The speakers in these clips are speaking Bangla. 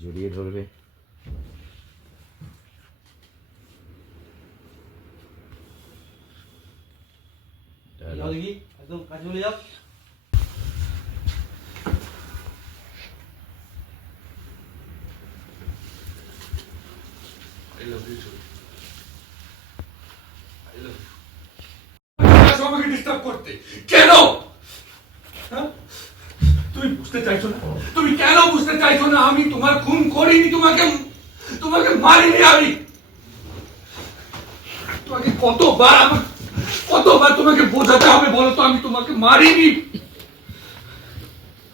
জড়িয়ে ধরবে। একদম কাছে চলে যাও। আমাকে ডিস্টার্ব করতে। কেন? হ্যাঁ? তুমি বুঝতে চাইছো না? তুমি কেন বুঝতে চাইছো না? আমি তোমার খুন করিনি তোমাকে। তোমাকে মারিনি আমি। তোমাকে কতবার আমার কতবার তোমাকে বোঝাতে হবে বলো তো? আমি তোমাকে মারিনি।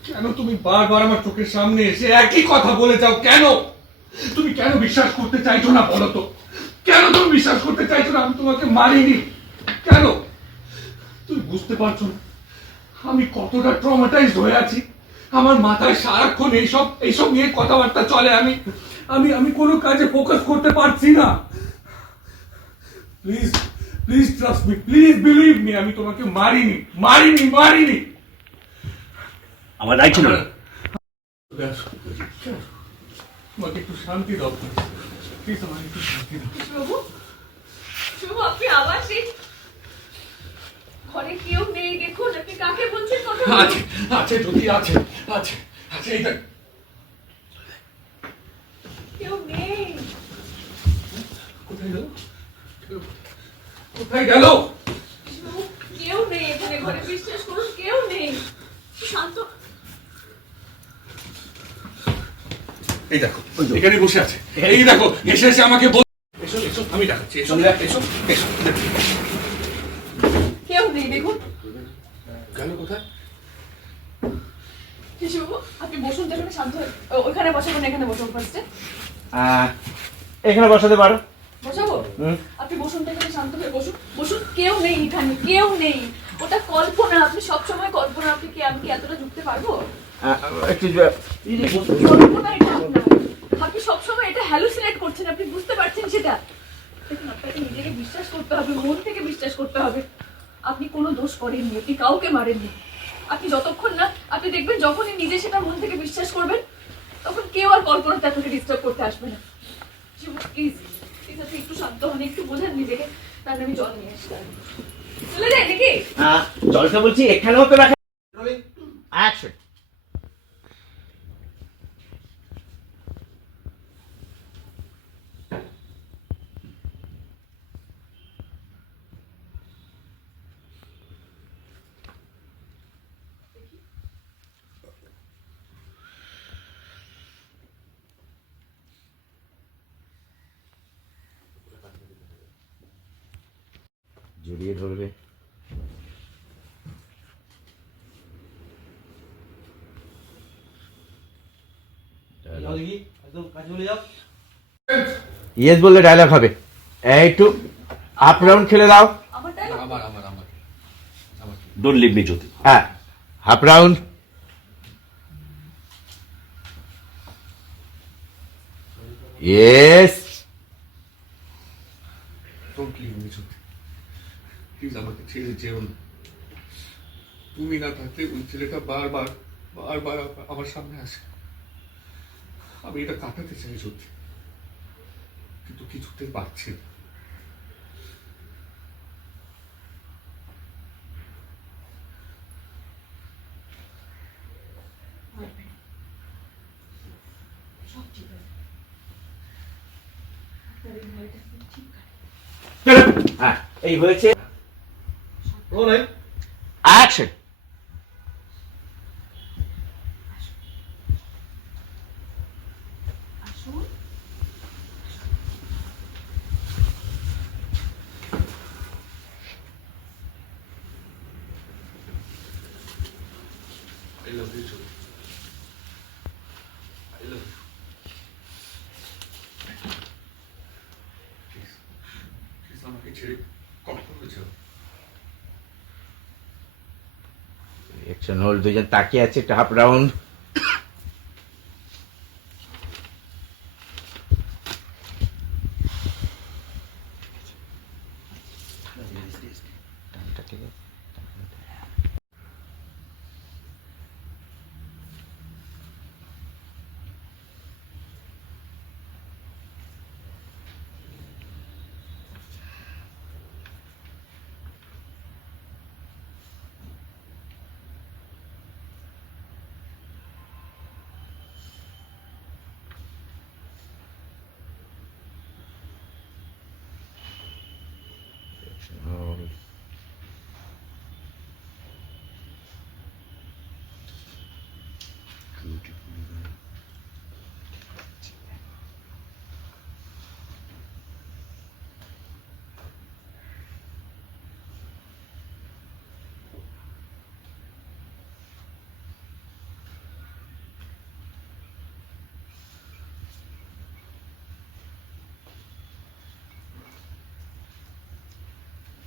কেন তুমি বারবার আমার চোখের সামনে এসে একই কথা বলে যাও? কেন? তুমি কেন বিশ্বাস করতে চাইছো না বলো তো? কেন তুমি বিশ্বাস করতে চাইছো না? আমি তোমাকে মারিনি। কেন? তুমি বুঝতে পারছ না। আমি কতটা ট্রমাটাইজড হয়ে আছি। আমার মাথায় সারাক্ষণ এইসব এইসব নিয়ে কথাবার্তা চলে। আমি আমি আমি কোনো কাজে ফোকাস করতে পারছি না। Please please trust me please believe me আমি তোমাকে মারিনি মারিনি মারিনি। আমার রাইট ছিল না। ব্যাস, তোমাকে একটু শান্তি দাও প্লিজ আমাকে একটু শান্তি দাও। শুভ শুভ আপনি আবার সেই ঘরে কেউ নেই দেখুন আপনি কাকে বলছেন কথা আছে আছে যদি আছে আছে আছে এইটা কেউ নেই। কোথায় গেল? কোথায় গেল? কেউ নেই এখানে ঘরে বিশ্বাস করুন কেউ নেই। শান্ত। এই দেখো এখানে বসে আছে। এই দেখো এসে এসে আমাকে বল এসো এসো আমি দেখাচ্ছি এসো এসো এসো কেউ নেই দেখুন গেল কোথায় শুভ আপনি বসুন তো এখানে শান্ত হয়ে ও, ওইখানে বসাবেন এখানে বসুন ফার্স্টে এখানে বসাতে পারো। বসাবো? আপনি বসুন এখানে শান্ত হয়ে বসুন। বসুন কেউ নেই এখানে কেউ নেই। ওটা কল্পনা আপনি সবসময় কল্পনা আপনি কি আমি কি এতটা ঢুকতে পারব? একটু কল্পনা এটা আপনার। আপনি সবসময় এটা হ্যালুসিনেট করছেন আপনি বুঝতে পারছেন সেটা। দেখুন আপনাকে নিজেকে বিশ্বাস করতে হবে মন থেকে বিশ্বাস করতে হবে। আপনি কোনো দোষ করেননি আপনি কাউকে মারেননি। আপনি যতক্ষণ না আপনি দেখবেন যখনই নিজে সেটা মন থেকে বিশ্বাস করবেন তখন কেউ আর কল্পনাতে আপনাকে ডিস্টার্ব করতে আসবে না। প্লিজ প্লিজ আপনি একটু শান্ত হন একটু বোঝান নিজেকে তাহলে আমি জল নিয়ে আসতে চলে যাই নাকি? আহ, জলটা বলছি এখানেও তো রাখা অ্যাকশন জড়িয়ে ধরবে যাও দেখি একদম কাছে চলে যাও ইয়েস বললে ডায়লগ হবে। এই একটু আপ রাউন্ড খেলে দাও। আমার তাই আমার আমার আমার আমার ডোন্ট লিভ মি জ্যোতি হ্যাঁ হাফ রাউন্ড ইয়েস প্লিজ আমাকে ছেড়ে যেও না তুমি না থাকলে ওই ছেলেটা বারবার বারবার আমার সামনে আসে। আমি এটা কাটাতে চাই সত্যি। কিন্তু কিছুতে পারছি না। হ্যাঁ এই হয়েছে। অ্যাকশন আসুন I love you, Jyoti. I love you. Please, please আমাকে ছেড়ে কখনো যেও হোল্ড দুজন তাকিয়ে আছে একটা হাফ রাউন্ড।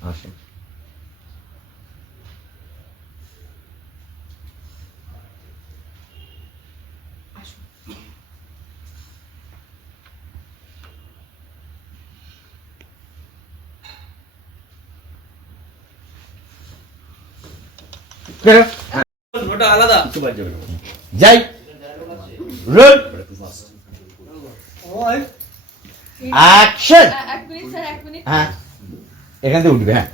আসুন। যাই। রোল। অ্যাকশন এক মিনিট স্যার এক মিনিট। হ্যাঁ। এখান থেকে উঠবে হ্যাঁ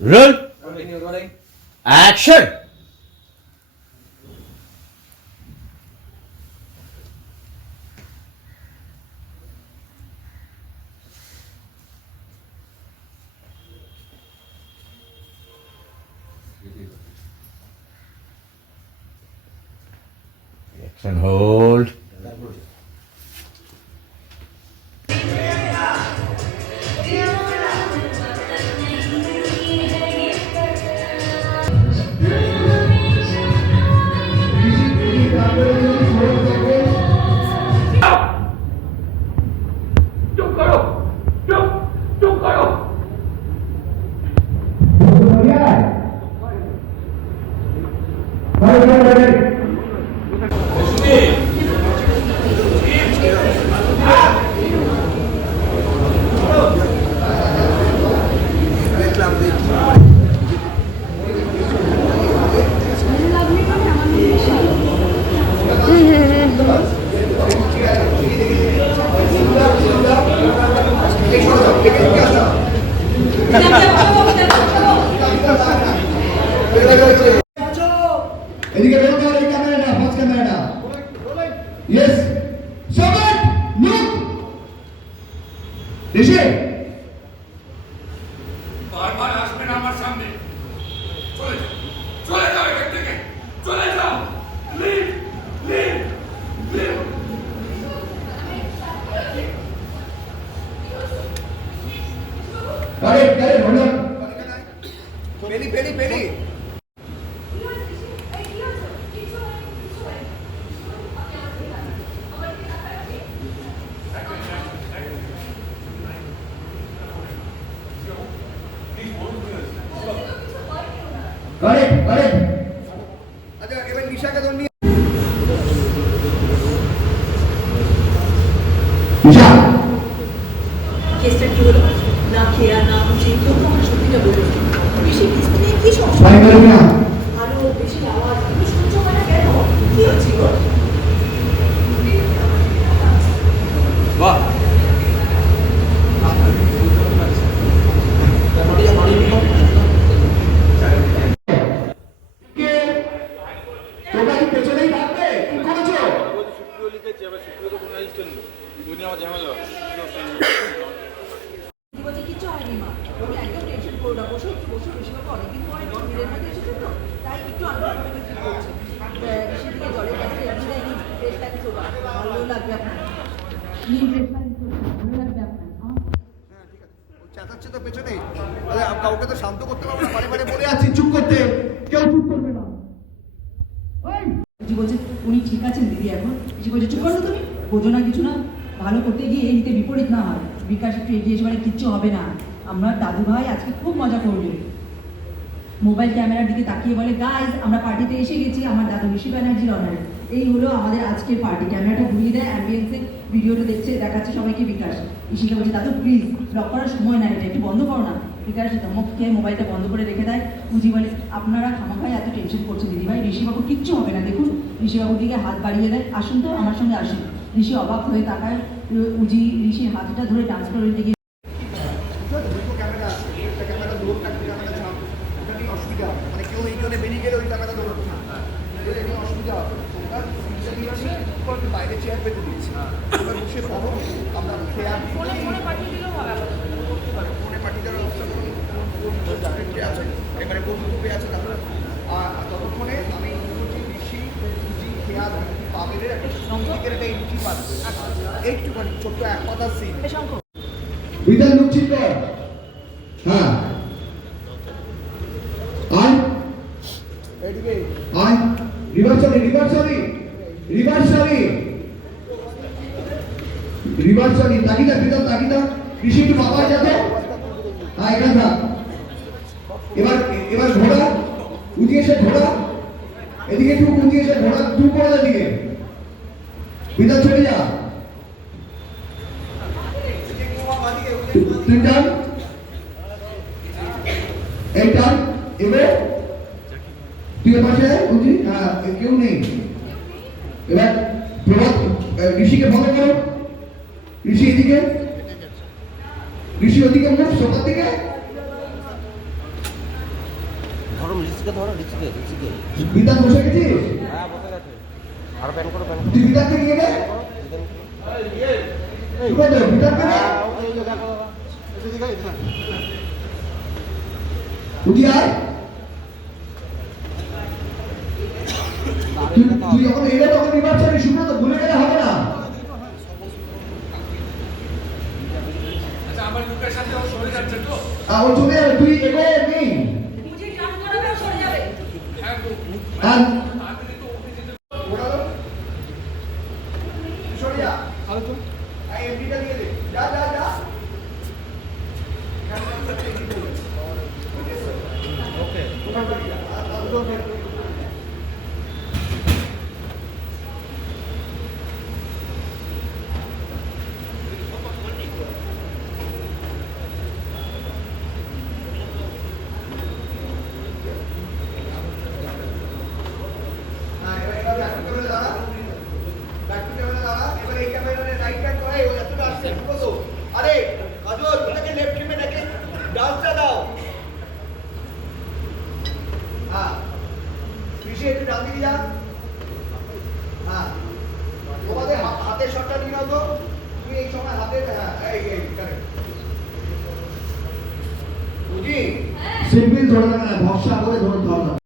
রোল অ্যাকশন Action hold. আচ্ছা এবার নিশাকে ধর নিয়ে নিশা। কেসটা কি হলো? না খেয়া না বুঝে কেউ তো আমার সত্যিটা বলল বেশি কিছু নিয়ে কি সমস্যা পানি মারবি না আরও বেশি আওয়াজ কিন্তু সহ্য হয় না কেন কি হচ্ছিল বাহ কে তোমরা কি পেছনেই থাকবে কি করেছ কি বলছে কিচ্ছু হয়নি মা তুমি একদম টেনশন করো না বসো একটু বসো বেশিরভাগ অনেকদিন পরে ভিড়ের মধ্যে এসেছ তো তাই একটু আনকমফোর্টেবল ফিল করছে। ঋষি জলের কাছে এমনি নিন ফ্রেশ প্যাক ভালো লাগবে আপনার। নিন ফ্রেশ প্যাক ভালো লাগবে আপনার চেঁচাচ্ছে তো পেছনে কাউকে তো শান্ত করতে পারব না বারে বারে বলে আছি চুপ করতে। কেউ চুপ করবে না। বলছে উনি ঠিক আছেন দিদি এখন? জি বলছে চুপ করো তুমি বোঝো না কিছু না। ভালো করতে গিয়ে এদিকে বিপরীত না হয়। বিকাশ একটু এগিয়ে এসে মানে কিচ্ছু হবে না। আমরা দাদু ভাই আজকে খুব মজা করবে। মোবাইল ক্যামেরার দিকে তাকিয়ে বলে গাইজ আমরা পার্টিতে এসে গেছি, আমার দাদু ঋষি ব্যানার্জির অনারে এই হলো আমাদের আজকের পার্টি ক্যামেরাটা ঘুরিয়ে দেয় অ্যাম্বিয়েন্সে ভিডিওটা দেখছে, দেখাচ্ছে সবাইকে বিকাশ। ঋষিকে বলছে, দাদু প্লিজ ব্লক করার সময় না এটা একটু বন্ধ করো না। বিকাশ খেয়ে মোবাইলটা বন্ধ করে রেখে দেয়। উজি বলে, আপনারা খামাখায় এত টেনশন করছেন দিদিভাই ঋষিবাবু কিচ্ছু হবে না, দেখুন। ঋষিবাবুর দিকে হাত বাড়িয়ে দেয়, আসুন তো, আমার সঙ্গে আসুন। ঋষি অবাক হয়ে তাকায়, উজি ঋষির হাতটা ধরে ট্রান্সফারের দিকে দুটো ক্যামেরা আছে একটা ক্যামেরা দূর একটা ক্যামেরা ছাপ ওটা নিয়ে অসুবিধা হবে মানে কেউ এই জন্য বেরিয়ে গেলে ওই ক্যামেরা ধরবে না এটা নিয়ে অসুবিধা হবে তোমরা সিটটা নিয়ে আসি তোমাকে বাইরে চেয়ার পেতে দিয়েছি তোমরা বসে পড়ো আমরা খেয়াল ফোনে ফোনে পাঠিয়ে দিলেও হবে ফোনে পাঠিয়ে দেওয়ার ব্যবস্থা করুন চাকরিতে আছে এবারে কোন গ্রুপে আছে তারপরে আর ততক্ষণে আমি ইউজি ঋষি ইউজি খেয়াল পাবেলের একটা বিধান লুকছিত হ্যাঁ এদিকে আয় রিভার্সালি রিভার্সালি রিভার্সালি রিভার্সালি তাকিদা বিধান তাকিদা কৃষি একটু বাবার যাবে হ্যাঁ এখানে থাক এবার এবার ঘোড়া উঠে এসে ঘোড়া, এদিকে একটু এসে ঘোড়া, দু করে দিকে। বিধান চলে যা তুই টান এই টান এবার তুই পাশে উঠি হ্যাঁ কেউ নেই। এবার প্রভাত ঋষিকে ফলো করো। ঋষি এদিকে। ঋষি ওদিকে মুখ সোফার দিকে। ধরো রিস্কে ধরো রিস্কে রিস্কে বিদ্যা বসে গেছিস? হ্যাঁ বসে গেছে। আর প্যান করো প্যান তুই বিদ্যাকে নিয়ে গে কোথায় যাও বিদ্যাকে নে উঠি আয়। তুই তুই যখন এলে তখন নির্বাচনে শুনে তো? ভুলে গেলে হবে না। আচ্ছা আমার লোকের সাথে ও সরে যাচ্ছে তো। আর চলে যাবে। তুই এগো নেই হ্যাঁ তো আর তাড়াতাড়ি তো ওকে যেতে সরে যা এই এমডিটা দিয়ে দে যা যা যা হ্যাঁ, এবার এবার back to camera দাঁড়া। Back to camera দাঁড়া। এবার এই camera তে right hand করে, ওই এতটা আসছে, ঢুকো তো। আরে, কাজল, ওটাকে left hand এ রেখে dance টা দাও। হ্যাঁ। ঋষি, একটু ডান দিকে যা। হ্যাঁ। তোমাদের হা- হাতের তো। তুমি এই সময় হাতে হ্যাঁ, এই, এই, correct. বুঝি? সিম্পল ধরে না ভরসা করে ধরে ধর